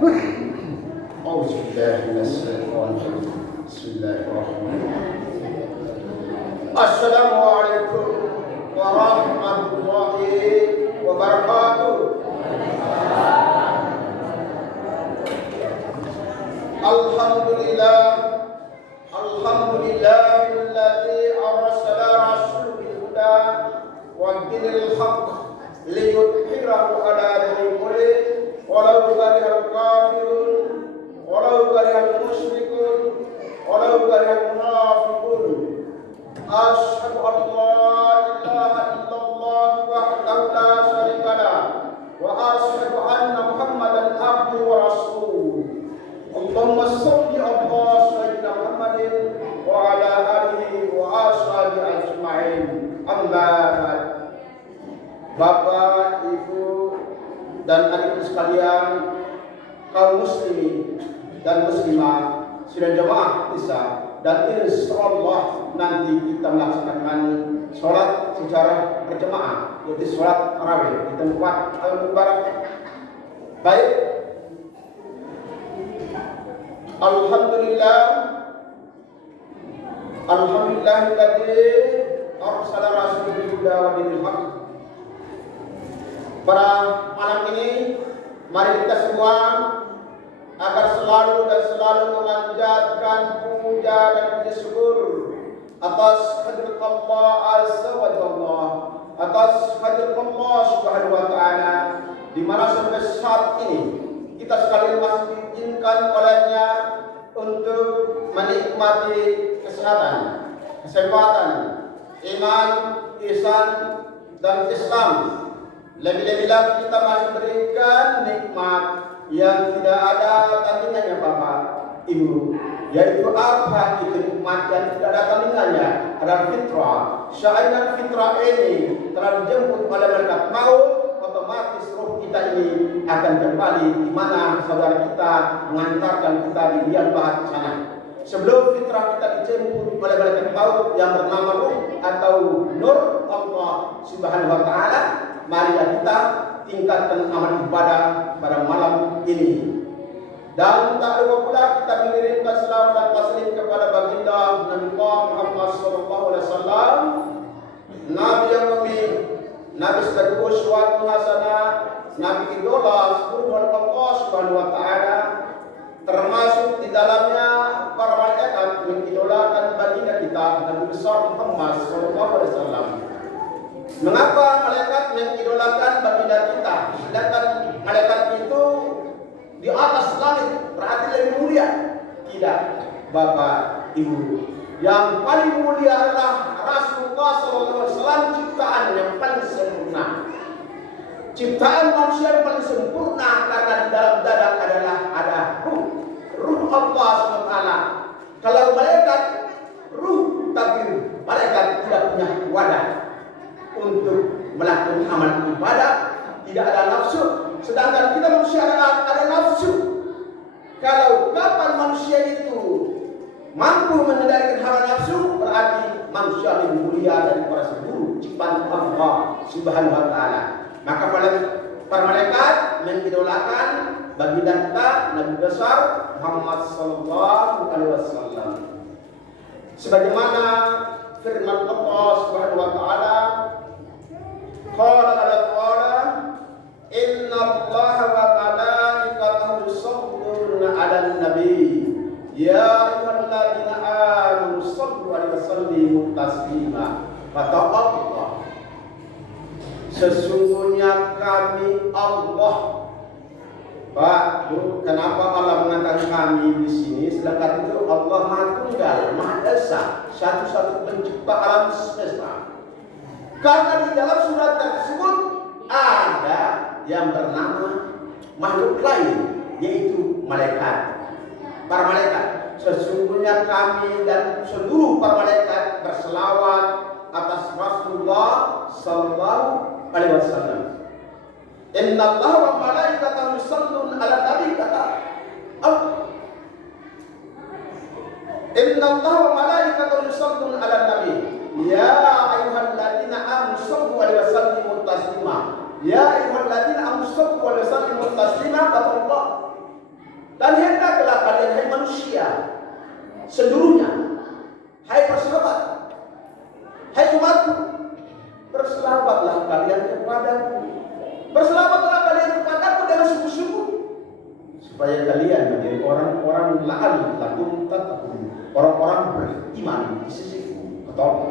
أعوذ بالله من الشيطان الرجيم بسم الله الرحمن الرحيم السلام عليكم ورحمة الله وبركاته الحمد لله الذي أرسل رسوله بالهدى ودين الحق ليظهره على دين كله ولو كره الكافرون ولو كره المشركون ولو كره المنافقون أشهد أن لا إله إلا الله وحده لا شريك له وأشهد أن محمدا عبده ورسوله اللهم صل على سيدنا محمد وعلى آله وأصحابه أجمعين أما بعد. Bapak, Ibu, dan adik sekalian, kaum muslimin dan muslimah, sidang jamaah Isya, dan insyaallah nanti kita melaksanakan sholat secara berjamaah, yaitu sholat tarawih di tempat al-mubarak. Baik, alhamdulillahilladzi arsala rasulahu bil huda wa dinil haq. Pada malam ini mari kita semua agar selalu memanjatkan puja dan puji syukur atas hadirat Allah Azza wa Jalla, atas hadirat Allah Subhanahu wa Ta'ala, di mana sampai saat ini kita sekalian masih diizinkan olehnya untuk menikmati kesehatan, kesempatan, iman, ihsan, dan Islam. Lebih-lebih lagi kita masih berikan nikmat yang tidak ada tandingannya Bapak, Ibu, yaitu apa itu nikmat yang tidak ada tandingannya adalah fitrah. Syairan fitrah ini telah dijemput oleh malaikat maut, otomatis roh kita ini akan kembali di mana saudara kita mengantarkan kita di liang bahat sana. Sebelum fitrah kita dijemput oleh malaikat maut yang bernama ruh atau nur Allah Subhanahu wa Ta'ala, marilah kita tingkatkan amal ibadah pada malam ini. Dan tak lupa pula kita mengirimkan salawat dan taslim kepada baginda Nabi Muhammad SAW, Nabi yang memilih, Nabi sebagai uswatun hasanah, Nabi idola seluruh Allah Subhanahu wa Ta'ala, termasuk di dalamnya para malaikat mengidolakan baginda kita Nabi besar Muhammad SAW. Mengapa malaikat mengidolakan baginda kita? Sedangkan malaikat itu di atas langit, berarti lebih mulia. Tidak, Bapak, Ibu. Yang paling mulia adalah Rasulullah SAW, ciptaan yang paling sempurna. Ciptaan manusia yang paling sempurna karena di dalam dada adalah ada ruh Allah SWT. Kalau malaikat ruh, tapi malaikat tidak punya wadah untuk melakukan amal ibadah, tidak ada nafsu. Sedangkan kita manusia ada nafsu. Kalau kapan manusia itu mampu mengendalikan hawa nafsu, berarti manusia lebih mulia dari para seluruh ciptaan Allah Subhanahu wa Ta'ala. Maka para malaikat mengidolakan baginda kita Nabi besar Muhammad sallallahu alaihi wasallam. Sebagaimana firman Allah Subhanahu wa Ta'ala, qala ta'ala, inna Allaha wa malaikatahu yusholluna 'alan nabi ya ayyuhalladzina amanu shallu 'alaihi wa sallimu taslima. Kata Allah, sesungguhnya kami Allah. Pak, Bu, kenapa Allah mengatakan kami di sini? Sedangkan itu Allah Maha Tunggal, Maha Esa, satu-satu pencipta alam semesta. Karena di dalam surat tersebut ada yang bernama makhluk lain, yaitu malaikat. Para malaikat, sesungguhnya kami dan seluruh para malaikat berselawat atas Rasulullah sallallahu alaihi wasallam. Inna Allah wa malaikatahu yusholluna 'alan nabi, kata Allah. Inna Allah wa malaikatahu yusholluna 'alan nabi ya ayyuhalladzina amanu shallu 'alaihi wa sallimu taslima. Ya ayyuhalladzina amanu shallu 'alaihi wa sallimu taslima, kata Allah. manusia seluruhnya. Hai persahabat, hai umatku, berselawatlah kalian kepadaku. Berselawatlah kalian kepadaku dengan sungguh-sungguh, supaya kalian menjadi orang-orang la'allakum tattaqun, orang-orang beriman di sisiku. Kata Allah.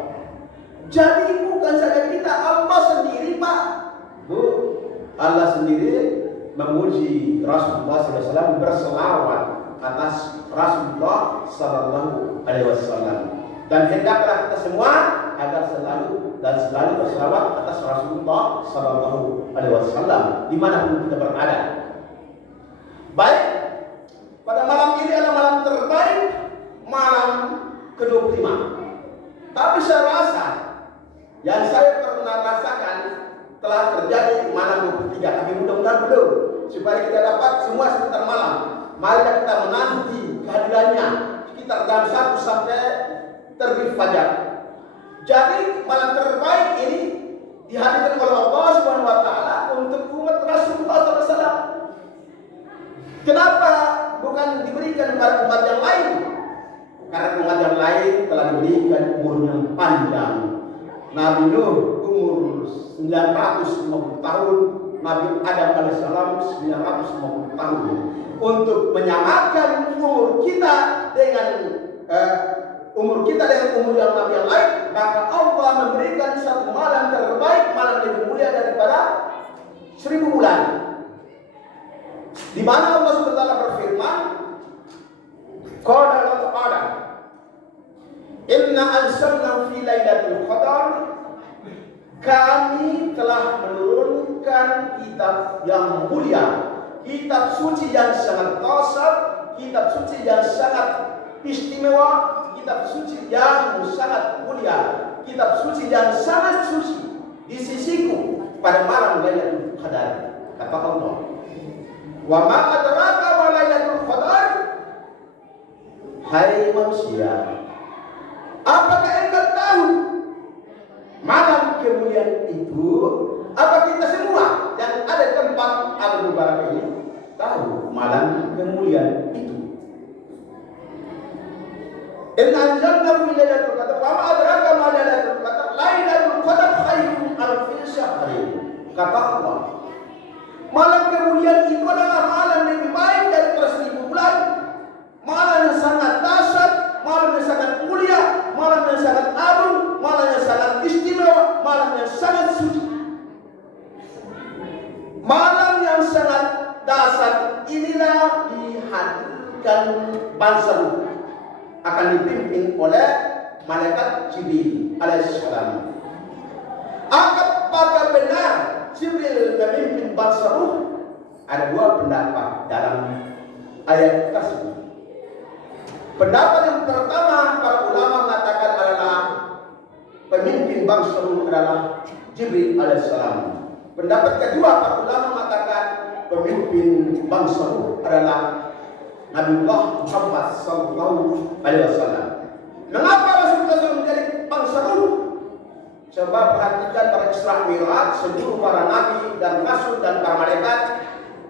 Jadi bukan saja kita, Allah sendiri Pak, Bu, Allah sendiri memuji Rasulullah SAW, berselawat atas Rasulullah SAW. Dan hendaklah kita semua agar selalu berselawat atas Rasulullah SAW dimanapun kita berada. Baik, pada malam ini adalah malam terbaik, malam ke-25. Tapi saya rasa yang saya pernah rasakan telah terjadi malam 23, tapi mudah-mudahan belum, supaya kita dapat semua sekitar malam. Mari kita menanti kehadirannya sekitar jam 1 sampai terbit fajar. Jadi malam terbaik ini dihadirkan oleh Allah Subhanahu wa taala untuk umat Rasulullah SAW. Kenapa bukan diberikan kepada umat yang lain? Karena umat yang lain telah diberikan umur yang panjang. Nabi Nuh umur 950 tahun, Nabi Adam alaihissalam 950 tahun. Untuk menyamakan umur kita dengan umur yang Nabi yang lain, maka Allah memberikan satu malam terbaik, malam lebih mulia daripada 1000 bulan. Di mana Allah SWT berfirman, Qala ta'ala, Inna anzalna fi lailatul qadar, kami telah menurunkan kitab yang mulia, kitab suci yang sangat dahsyat, kitab suci yang sangat istimewa, kitab suci yang sangat mulia, kitab suci yang sangat suci di sisiku pada malam Lailatul Qadar. Kata Allah, wa ma adraka ma Lailatul Qadar. Hai manusia, apakah engkau tahu malam kemuliaan itu? Apa kita semua yang ada di tempat Al-Mubarak ini tahu malam kemuliaan itu? Inna anzalna fi lailatul qadar wa ma adraka ma lailatul qadar. Lailatul qadar khairun min alfi syahrin. Kata Allah, malam kemuliaan itu adalah malam lebih baik dari 1000 bulan. Malam yang sangat dahsyat, malam yang sangat mulia, malam yang sangat agung, malam yang sangat istimewa, malam yang sangat suci. Malam yang sangat dahsyat inilah dihadirkan bangsa Nuh, akan dipimpin oleh malaikat Jibril alaihissalam. Apakah benar Jibril memimpin bangsa Nuh? Ada dua pendapat dalam ayat tersebut. Pendapat yang pertama, para ulama mengatakan adalah pemimpin bangsa Nuh adalah Jibril alaihissalam. Pendapat kedua, para ulama mengatakan pemimpin bangsa Nuh adalah Nabiullah Muhammad sallallahu alaihi wasallam. Mengapa Rasulullah SAW menjadi bangsa Nuh? Coba perhatikan pada Isra Mi'raj, seluruh para nabi dan rasul dan para malaikat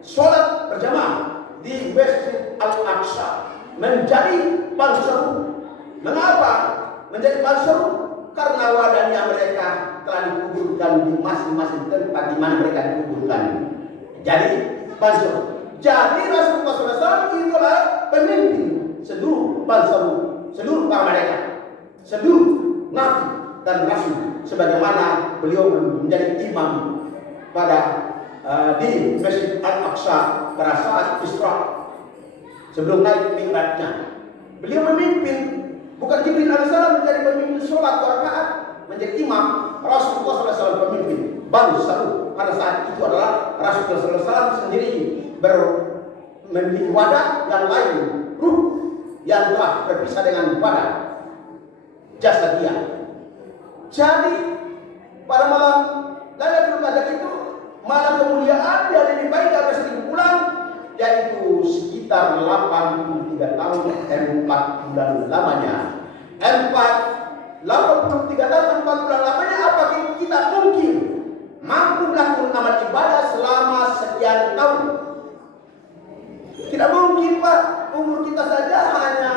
sholat berjamaah di Masjid Al-Aqsa, menjadi bangsa Nuh. Mengapa menjadi bangsa Nuh? Karena wadahnya mereka telah dikuburkan di masing-masing tempat di mana mereka dikuburkan. Jadi bangsa Nuh. Jadi Rasulullah SAW itu adalah pemimpin seluruh bangsa Nuh, seluruh para malaikat, seluruh nabi dan rasul, sebagaimana beliau menjadi imam pada di Masjid Al-Aqsa pada saat Isra sebelum naik mi'rajnya. Beliau memimpin, bukan Jibril alaihissalam menjadi pemimpin sholat rakaat, menjadi imam. Rasulullah SAW pemimpin bangsa Nuh. Pada saat itu adalah Rasulullah SAW sendiri memiliki wadah yang lain, ruh yang telah berpisah dengan wadah jasad dia. Jadi pada malam Lailatul Qadar itu malam kemuliaan yang lebih baik dari 1000 bulan, yaitu sekitar 83 tahun dan 4 bulan lamanya. 83 tahun dan 4 bulan lamanya. Apakah kita mungkin mampu melakukan amal ibadah selama sekian tahun? Tidak mungkin, Pak. Umur kita saja hanya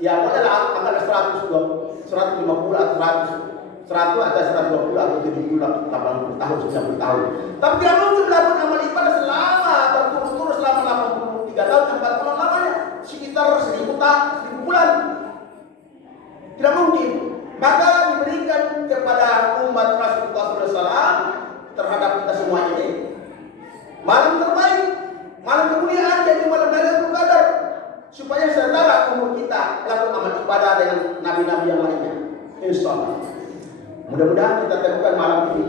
Ya bolehlah antara 150 atau 100 atau 120 atau 70 80 tahun 90 tahun. Tapi tidak mungkin melakukan amal ibadah selama berturut-turut selama 83 tahun 40 tahun lamanya sekitar 1000 bulan. Tidak mungkin. Maka diberikan kepada umat Rasulullah SAW terhadap kita semua ini malam terbaik, malam kemuliaan, yaitu malam Lailatul Qadar, supaya setara umur kita melakukan amal ibadah dengan nabi-nabi yang lainnya. Insyaallah. Mudah-mudahan kita temukan malam ini.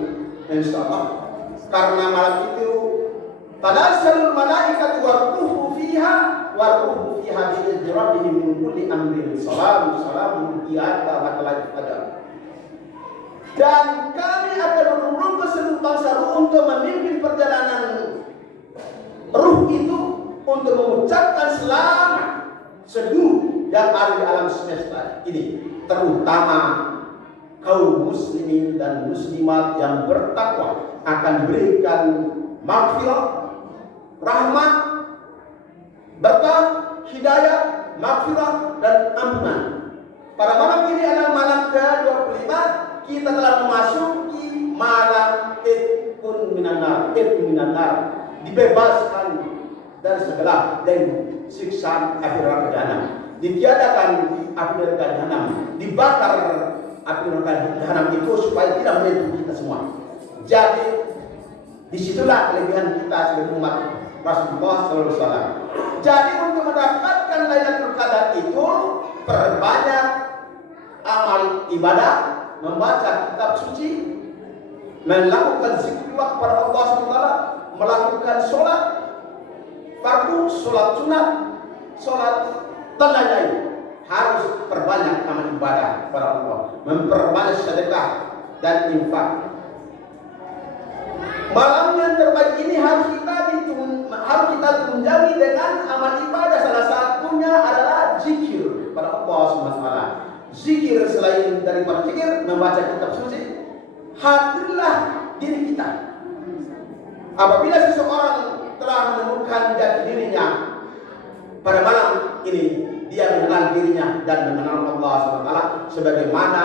Insyaallah. Karena malam itu tanazalul malaikatu waruhu fiha bi'izni rabbihim min kulli amrin salamun iyaka matlaib qadar. Dan kami akan menurunkan seluruh bangsa ruh untuk memimpin perjalanan ruh itu untuk mengucapkan selamat seluruh yang ada di alam semesta ini, terutama kaum muslimin dan muslimat yang bertakwa akan diberikan maghfirah, rahmat, berkah, hidayah, maghfirah dan ampunan. Pada malam ini adalah malam ke-25, kita telah memasuki malam itqun minanar, dibebaskan dari segala dan siksaan api neraka jahanam, ditiadakan api neraka jahanam, dibakar api neraka jahanam itu supaya tidak menyentuh kita semua. Jadi disitulah kelebihan kita sebagai umat Rasulullah SAW. Jadi untuk mendapatkan Lailatul Qadar itu perbanyak amal ibadah, membaca kitab suci, melakukan zikir kepada Allah SWT, melakukan sholat fardu, sholat sunat, sholat dan lain-lain. Harus perbanyak amal ibadah kepada Allah, memperbanyak sedekah dan infak. Malam yang terbaik ini harus kita tunjangi dengan amal ibadah. Salah satunya adalah zikir kepada Allah SWT. Zikir selain daripada zikir, membaca kitab suci, hadirlah diri kita. Apabila seseorang telah menemukan jati dirinya pada malam ini, dia mengenal dirinya dan mengenal Allah SWT sebagaimana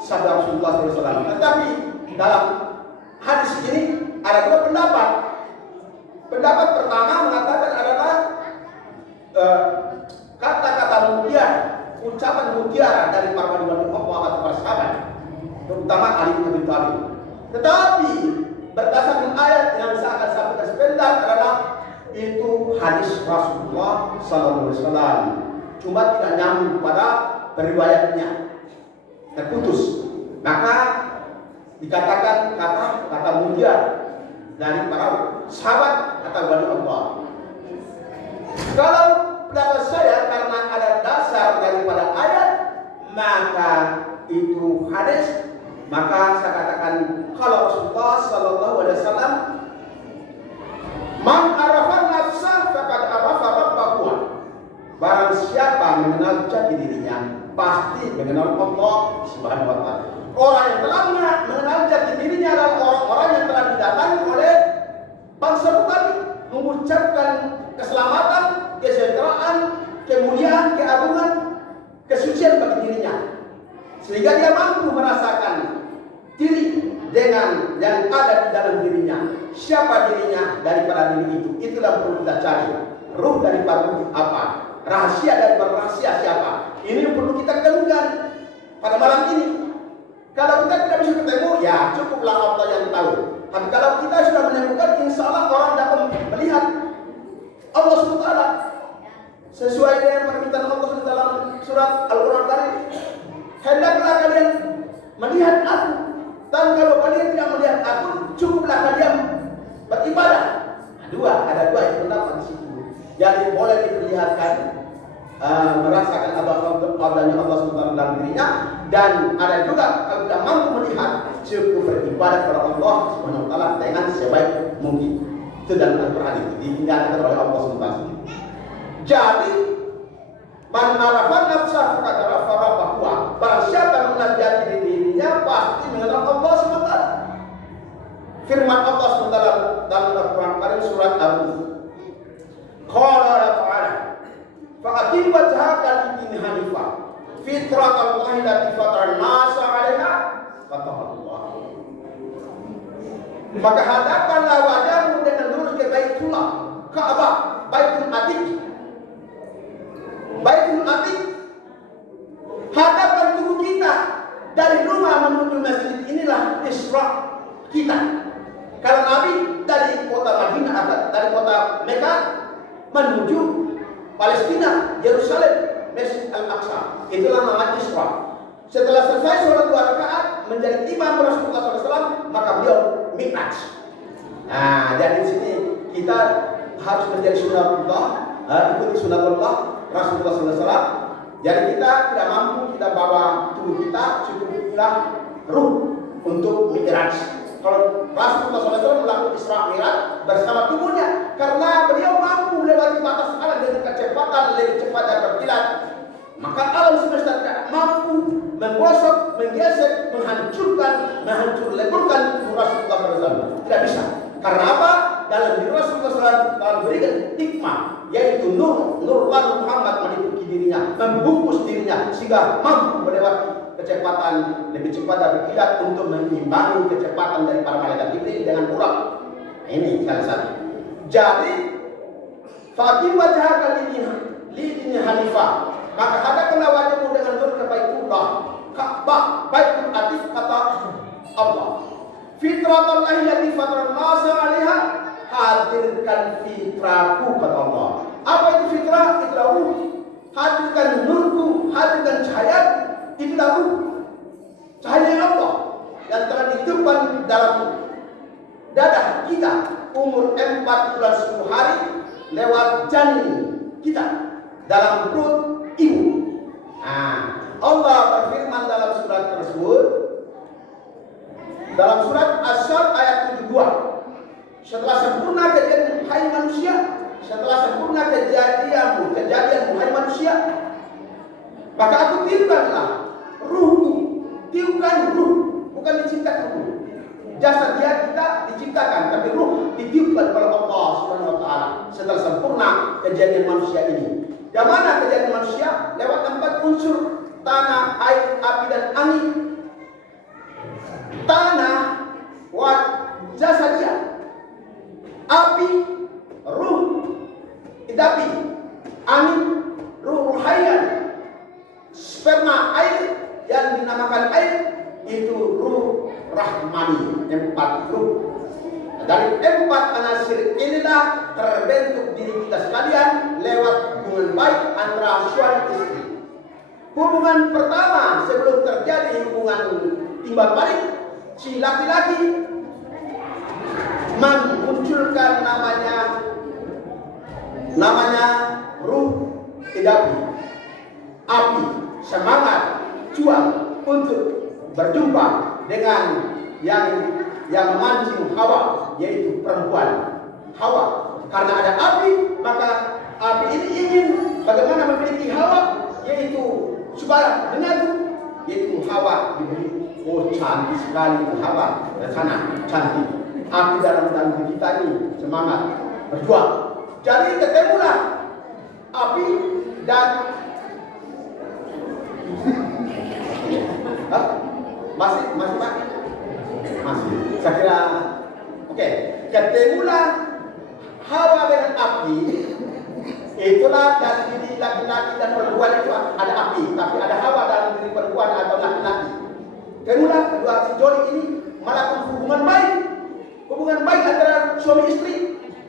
sabda Rasulullah SAW. Tetapi dalam hadis ini ada dua pendapat. Pendapat pertama mengatakan adalah kata-kata mutiara, ucapan mutiara dari para wali Allah atau para sahabat, terutama Ali bin Abi Thalib. Tetapi berdasarkan ayat yang saya akan sampaikan sebentar adalah itu hadis Rasulullah SAW, cuma tidak nyambung kepada periwayatnya, terputus. Maka dikatakan kata mutiara dari para sahabat atau wali Allah. Kalau pendapat saya, karena ada dasar daripada ayat, maka itu hadis, maka saya katakan kalau Rasulullah Sallallahu Alaihi Wasallam, man arafa nafsah faqad arafa rabbahu. Barang siapa mengenal jati dirinya, pasti mengenal Allah Subhanahu Wa Taala. Orang yang telah mengenal jati dirinya adalah orang-orang yang telah didatangi oleh bangsa tadi, mengucapkan keselamatan, kesejahteraan, kemuliaan, keagungan, kesucian bagi dirinya, sehingga dia mampu merasakan diri dengan yang ada di dalam dirinya. Siapa dirinya daripada diri itu? Itulah perlu kita cari. Ruh daripada ruh apa? Rahasia daripada rahasia siapa? Ini yang perlu kita ketemukan pada malam ini. Kalau kita tidak bisa ketemu, ya cukuplah Allah yang tahu. Tapi kalau kita sudah menemukan, insya Allah orang dapat melihat Allah SWT sesuai dengan permintaan Allah dalam surat Al-Quran Karim. Hendaklah kalian melihat aku, dan kalau kalian tidak melihat aku, cukuplah kalian beribadah. Ada dua yang pendapat di situ. Jadi boleh diperlihatkan merasakan adanya Allah SWT dalam dirinya, dan ada juga kalau tidak mampu melihat, cukup beribadah kepada Allah SWT dengan sebaik mungkin. Itu dalam Al-Quran itu ditinggalkan oleh Allah SWT. Jadi man arafa nafsah faqad arafa rabbahu. Barang siapa mengenal jati dirinya, pasti mengenal Allah SWT. Firman Allah SWT dalam Al-Quran Karim surat Al-Qur'an, qala ta'ala Fa'atim wajhaka lidini hanifah fitratallahi allati fatara an-nasa 'alaiha Allah. Maka hadapkanlah wajahmu dengan lurus ke Baitullah, Ka'bah, Baitul Atiq. Baitul Atiq. Hadapan tubuh kita dari rumah menuju masjid inilah Isra kita. Kalau Nabi dari kota Madinah atau dari kota Mekah menuju Palestina, Yerusalem, Masjid Al-Aqsa, itulah nama Isra. Setelah selesai sholat 2 rakaat menjadi imam Rasulullah SAW, maka beliau Mi'raj. Nah, jadi di sini kita harus menjadi sunatullah, ikuti sunatullah Rasulullah SAW. Jadi kita tidak mampu kita bawa tubuh kita, cukuplah ruh untuk Mi'raj. Kalau Rasulullah SAW melakukan Isra Mi'raj bersama tubuhnya, karena beliau mampu melewati batas alam dengan kecepatan lebih cepat dari berkilat, maka alam semesta tidak mampu menggosok, menggesek, leburkan Rasulullah SAW. Tidak bisa. Karena apa? Dalam diri Rasulullah SAW telah berikan hikmah, yaitu nur Muhammad meliputi dirinya, membungkus dirinya sehingga mampu melewati kecepatan lebih cepat dari kilat untuk mengimbangi kecepatan dari para malaikat Jibril dengan urat. Ini salah satu. Jadi, faqim wajhaka lidini hanifah. Maka hadapkanlah wajahmu dengan lurus ke Baitullah, Ka'bah, Baitul Atiq kata Allah. Fitratallahi allati fatara an-nasa 'alaiha, hadirkan fitrahku kata Allah. Apa itu fitrah? Itulah ruh. Hadirkan nurku, hadirkan cahaya, itulah ruh. Cahaya Allah yang telah ditiupkan dalam dada kita umur 4 bulan 10 hari lewat janin kita dalam perut ibu. Nah, Allah berfirman dalam surat tersebut, dalam surat As-Sad ayat 72, setelah sempurna kejadian hai manusia, setelah sempurna kejadian hai manusia, maka aku tiupkanlah ruhku. Tiupkan ruh, bukan diciptakan ruh. Jasad dia kita diciptakan, tapi ruh ditiupkan oleh Allah Subhanahu wa taala setelah sempurna kejadian manusia ini. Yang mana kejadian manusia? Lewat 4 unsur: tanah, air, api, dan angin. Tanah, jasad dia. Api, ruh, api. Angin, ruh ruhaian. Sperma, air, yang dinamakan air, itu ruh rahmani, 4 ruh. Dari 4 anasir inilah terbentuk diri kita sekalian lewat hubungan baik antara suami istri. Hubungan pertama sebelum terjadi hubungan timbal balik, si laki-laki memunculkan namanya ruh idapi, api, semangat, juang untuk berjumpa dengan yang memancing Hawa, yaitu perempuan Hawa. Karena ada api, maka api ini ingin bagaimana memiliki Hawa, yaitu supaya menyatu, yaitu Hawa diberi. Oh, cantik sekali Hawa dari sana, cantik. Api dalam diri kita ini semangat berjuang. Jadi ketemulah api dan masih Pak? Masih. Saya kira oke. Ketemulah Hawa dengan api. Itulah dari diri laki-laki dan perempuan itu ada api, tapi ada Hawa dalam diri perempuan atau laki-laki. Kemudian kedua si joli ini melakukan hubungan baik antara suami istri.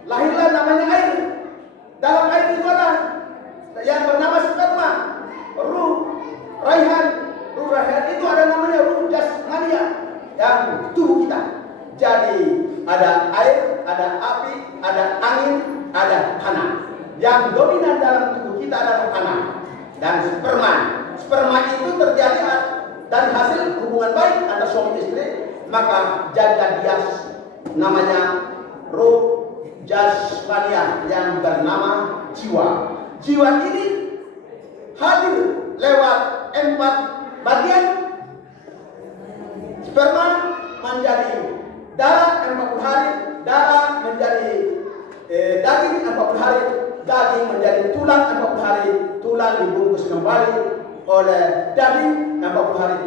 Lahirlah namanya air. Dalam air itu ada yang bernama sperma, ruh raihan. Ruh raihan itu ada namanya ruh jasmania yang tubuh kita. Jadi ada air, ada api, ada angin, ada tanah. Yang dominan dalam tubuh kita adalah tanah dan sperma. Sperma itu terjadi dari hasil hubungan baik antara suami istri, maka jadilah dia namanya ruh jasmania yang bernama jiwa. Jiwa ini hadir lewat 4 bagian. Sperma menjadi darah 40 hari, darah menjadi daging 40 hari, daging menjadi tulang 40 hari, tulang dibungkus kembali oleh daging 40 hari,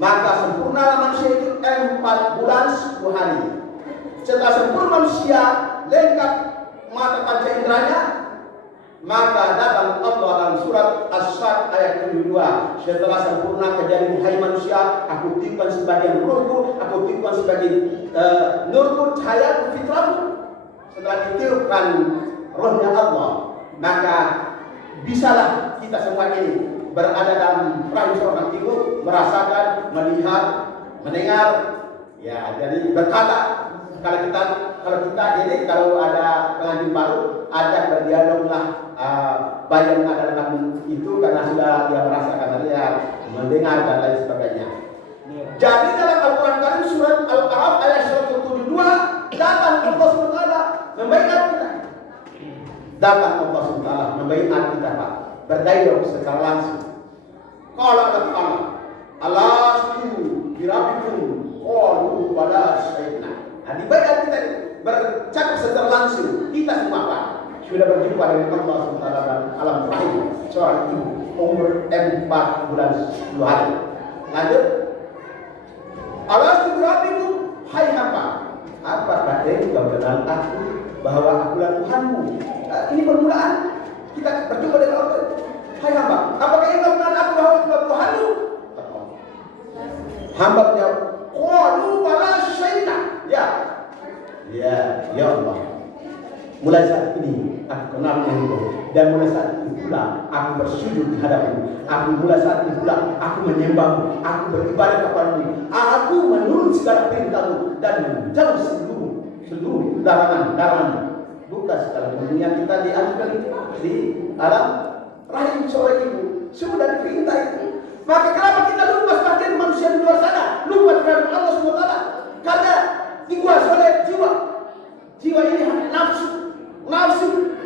maka sempurna manusia itu 4 bulan 10 hari. Setelah sempurna manusia lengkap mata panca inderanya, maka datang Allah dalam surat As-Sad ayat 72. Setelah sempurna kejadian hai manusia, aku tiupkan sebagian ruhku, aku tiupkan sebagian nurku, cahaya fitrahmu. Setelah ditiupkan rohnya Allah, maka bisalah kita semua ini berada dalam rahim seorang ibu, merasakan, melihat, mendengar, ya, jadi berkata. Kalau ada pengantin baru, ada berdialoglah bayi yang ada dalam itu karena sudah dia merasakan, dia mendengar dan lain sebagainya. Jadi dalam Al-Quran Karim surat Al-Araf ayat 172 datang Allah SWT membaikat kita. Datang Allah SWT membaikat kita, Pak, berdialog secara langsung. Qala Allah alastu birabbikum qalu bala syahidna. Di baikat kita bercakap secara langsung, kita semua Pak sudah berjumpa dengan Allah SWT dalam alam rahim seorang ibu umur 4 bulan 10 hari. Lanjut, alastu birabbikum, hai hamba, apakah engkau kenal aku bahwa akulah Tuhanmu? Ini permulaan kita berjumpa dengan Allah. Hai hamba, apakah engkau kenal aku bahwa akulah Tuhanmu? Hamba menjawab, qalu bala syahidna. Ya Allah. Mulai saat ini aku kenal engkau, dan mulai saat ini pula aku bersujud di hadapanmu. Mulai saat ini pula aku menyembahmu, aku beribadah kepadamu, aku menurut segala perintahmu dan menjauh seluruh larangan-laranganmu. Bukan segala dunia kita di alam rahim seorang ibu sudah diperintah itu. Maka kenapa kita lupa sebagian manusia di luar sana, lupa terhadap Allah SWT? Karena dikuasai oleh jiwa. Jiwa ini nafsu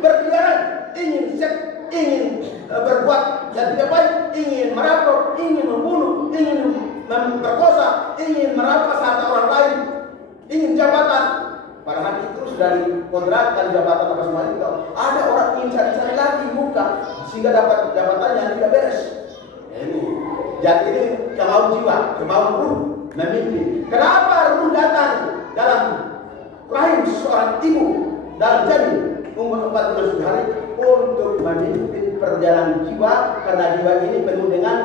berkeliaran, ingin berbuat yang tidak baik, ingin merampok, ingin membunuh, ingin memperkosa, ingin merampas harta orang lain, ingin jabatan. Padahal itu sudah dikontrakkan jabatan apa semua itu. Ada orang ingin cari-cari lagi muka sehingga dapat jabatan yang tidak beres. Ini jadi ini kemauan jiwa, kemauan ruh memimpin. Kenapa ruh datang dalam rahim seorang ibu dalam janin umur 4 bulan 10 hari untuk memimpin perjalanan jiwa, karena jiwa ini penuh dengan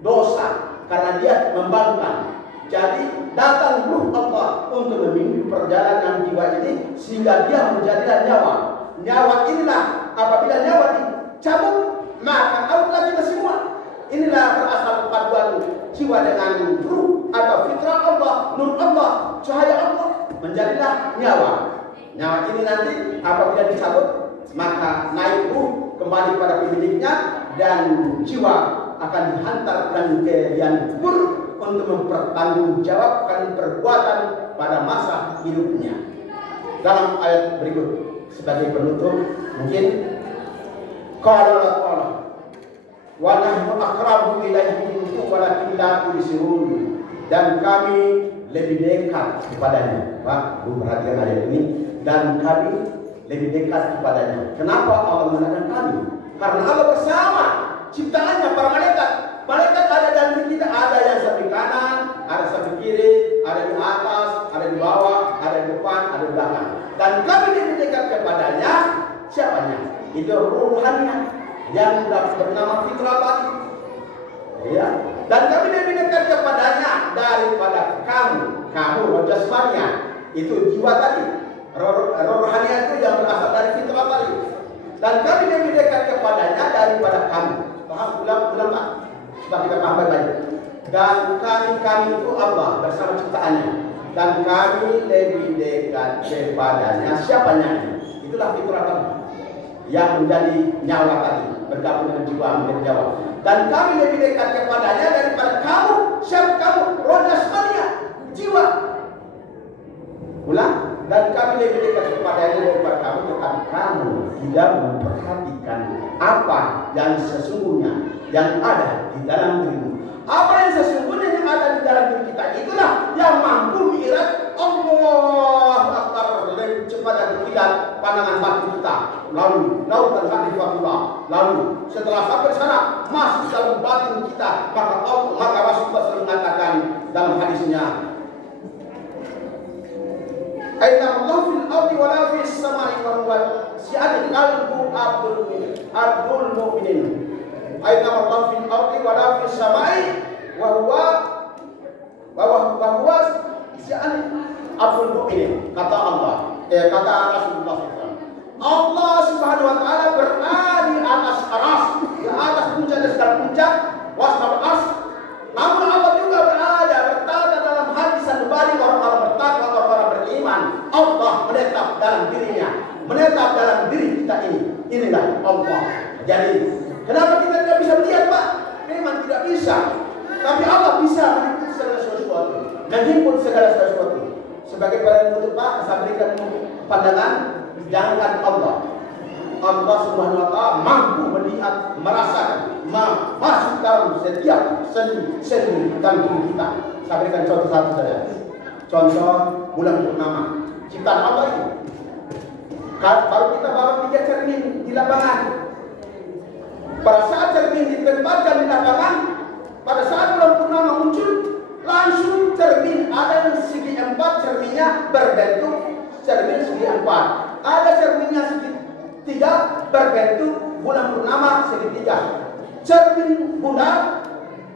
dosa karena dia membangkang. Jadi datang ruh Allah untuk memimpin perjalanan jiwa ini sehingga dia menjadilah nyawa. Nyawa inilah apabila nyawa dicabut maka outlah kita semua. Inilah berasal kepaduan jiwa dengan ruh atau fitrah Allah, nur Allah, cahaya Allah, menjadilah nyawa. Nyawa ini nanti apabila dicabut maka naik ruh kembali pada pemiliknya dan jiwa akan dihantarkan ke liang kubur untuk mempertanggungjawabkan perbuatan pada masa hidupnya. Dalam ayat berikut sebagai penutup mungkin qala Allah wa nahnu aqrabu ilaihi minkum walakin la tubsirun, dan kami lebih dekat kepadanya. Pak, perhatikan ayat ini, dan kami lebih dekat kepadanya. Kenapa Allah mengatakan kami? Karena Allah bersama ciptaannya para malaikat. Malaikat ada dalam diri kita, ada yang samping kanan, ada samping kiri, ada di atas, ada di bawah, ada di depan, ada di belakang. Dan kami lebih dekat kepadanya. Siapanya? Itu ruhannya yang bernama fitrah tadi. Ya. Dan kami lebih dekat kepadanya daripada kamu roh jasmania, itu jiwa tadi. Rohania itu yang berasal dari fitrah tadi. Dan kami lebih dekat kepadanya daripada kamu. Paham? Ulang Pak. Supaya kita paham baik-baik. Dan kami itu Allah bersama ciptaannya. Dan kami lebih dekat kepadanya. Siapanya? Itulah fitrah tadi yang menjadi nyawa tadi, bergabung dengan jiwa menjadi nyawa. Dan kami lebih dekat kepadanya daripada kamu. Siapa kamu? Roh jasmania, jiwa. Ulang. Dan kami lebih dekat kepadanya daripada kamu, tetapi kamu tidak memperhatikan apa yang sesungguhnya yang ada di dalam dirimu. Apa yang sesungguhnya yang ada di dalam diri kita, itulah yang mampu mengirat Allah Akbar lebih cepat dari kilat pandangan mata kita. kita. Maka Rasulullah SAW mengatakan dalam hadisnya, Aina Allah fil ardi wa la fis samai wa huwa syahid qalbu abdul mu'minin. Aina Allah fil ardi wa la fis samai wa huwa syahid abdul mu'minin. Kata Allah, kata Rasulullah SAW. Allah Subhanahu wa taala berada di atas aras, di atas puncak dan segala puncak, wasal ars. Namun Allah juga berada dalam hati sanubari orang-orang bertakwa, orang-orang beriman. Allah menetap dalam dirinya, menetap dalam diri kita ini. Inilah Allah. Jadi, kenapa kita tidak bisa melihat, Pak? Memang tidak bisa. Tapi Allah bisa menghimpun segala sesuatu, menghimpun segala sesuatu. Sebagai para penutup, Pak, saya berikan pandangan. Jangan Allah Subhanahu wa taala mampu melihat, merasakan, masuk dalam setiap sendi dan tubuh kita. Saya berikan contoh satu saja. Contoh bulan purnama, ciptaan Allah itu. Kalau kita bawa 3 cermin di lapangan, pada saat cermin ditempatkan di lapangan, pada saat bulan purnama muncul, langsung cermin ada yang segi 4 cerminnya berbentuk cermin segi 4. Ada cerminnya segi 3 berbentuk bulan purnama segitiga. Cermin bulan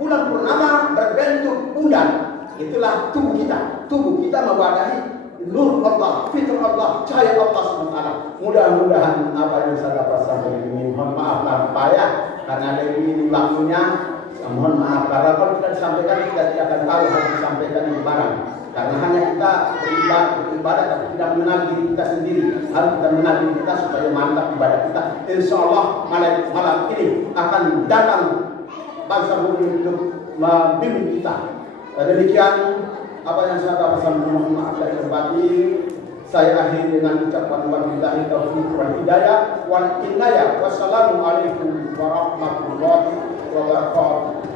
purnama berbentuk bulan. Itulah tubuh kita. Tubuh kita mewadahi nur Allah, fitrah Allah, cahaya Allah SWT. Mudah-mudahan apa yang saya dapat sampaikan ini, mohon maaf tanpa ya, karena dari ini waktunya. Mohon maaf, karena kalau tidak disampaikan kita tidak akan tahu harus disampaikan ini barang. Karena hanya kita beribadah tapi tidak mengenal diri kita sendiri. Harus kita mengenal diri kita supaya mantap ibadah kita. Insya Allah malam ini akan datang bangsa bumi untuk membimbing kita. Demikian apa yang saya dapat sampaikan. Mohon maaf lahir dan batin. Saya akhiri dengan ucapan wabillahi taufiq wal hidayah wal inayah. Wassalamualaikum warahmatullahi wabarakatuh.